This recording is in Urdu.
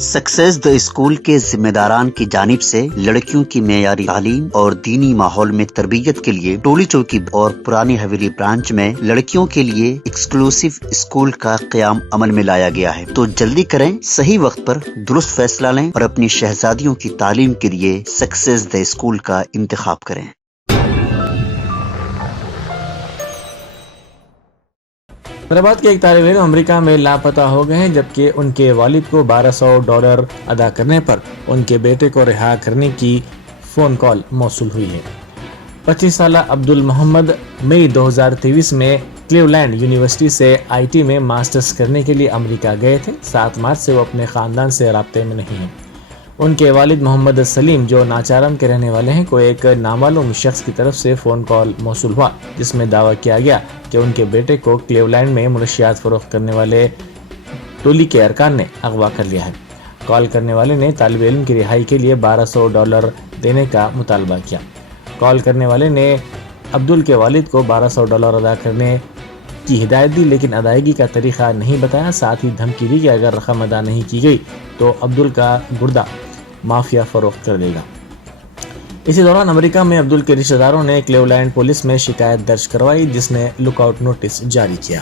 سکسیس دا اسکول کے ذمہ داران کی جانب سے لڑکیوں کی معیاری تعلیم اور دینی ماحول میں تربیت کے لیے ٹولی چوکی اور پرانی حویلی برانچ میں لڑکیوں کے لیے ایکسکلوسیو اسکول کا قیام عمل میں لایا گیا ہے۔ تو جلدی کریں، صحیح وقت پر درست فیصلہ لیں اور اپنی شہزادیوں کی تعلیم کے لیے سکسیس دا اسکول کا انتخاب کریں۔ حیدرآباد کے ایک طالب علم امریکہ میں لاپتہ ہو گئے ہیں، جبکہ ان کے والد کو $1200 ادا کرنے پر ان کے بیٹے کو رہا کرنے کی فون کال موصول ہوئی ہے۔ 25 سالہ عبد المحمد مئی 2023 میں کلیولینڈ یونیورسٹی سے IT میں ماسٹرز کرنے کے لیے امریکہ گئے تھے۔ 7 مارچ سے وہ اپنے خاندان سے رابطے میں نہیں ہیں۔ ان کے والد محمد سلیم، جو ناچارم کے رہنے والے ہیں، کو ایک نامعلوم شخص کی طرف سے فون کال موصول ہوا، جس میں دعویٰ کیا گیا کہ ان کے بیٹے کو کلیولینڈ میں منشیات فروخت کرنے والے ٹولی کے ارکان نے اغوا کر لیا ہے۔ کال کرنے والے نے طالب علم کی رہائی کے لیے $1200 دینے کا مطالبہ کیا۔ کال کرنے والے نے عبدل کے والد کو $1200 ادا کرنے کی ہدایت دی، لیکن ادائیگی کا طریقہ نہیں بتایا۔ ساتھ ہی دھمکی دی کہ اگر رقم ادا نہیں کی گئی تو عبدل کا گردہ مافیا فروخت کر دے گا۔ اسی دوران امریکہ میں عبدل کے رشتہ داروں نے کلیولینڈ پولیس میں شکایت درج کروائی، جس نے لک آؤٹ نوٹس جاری کیا۔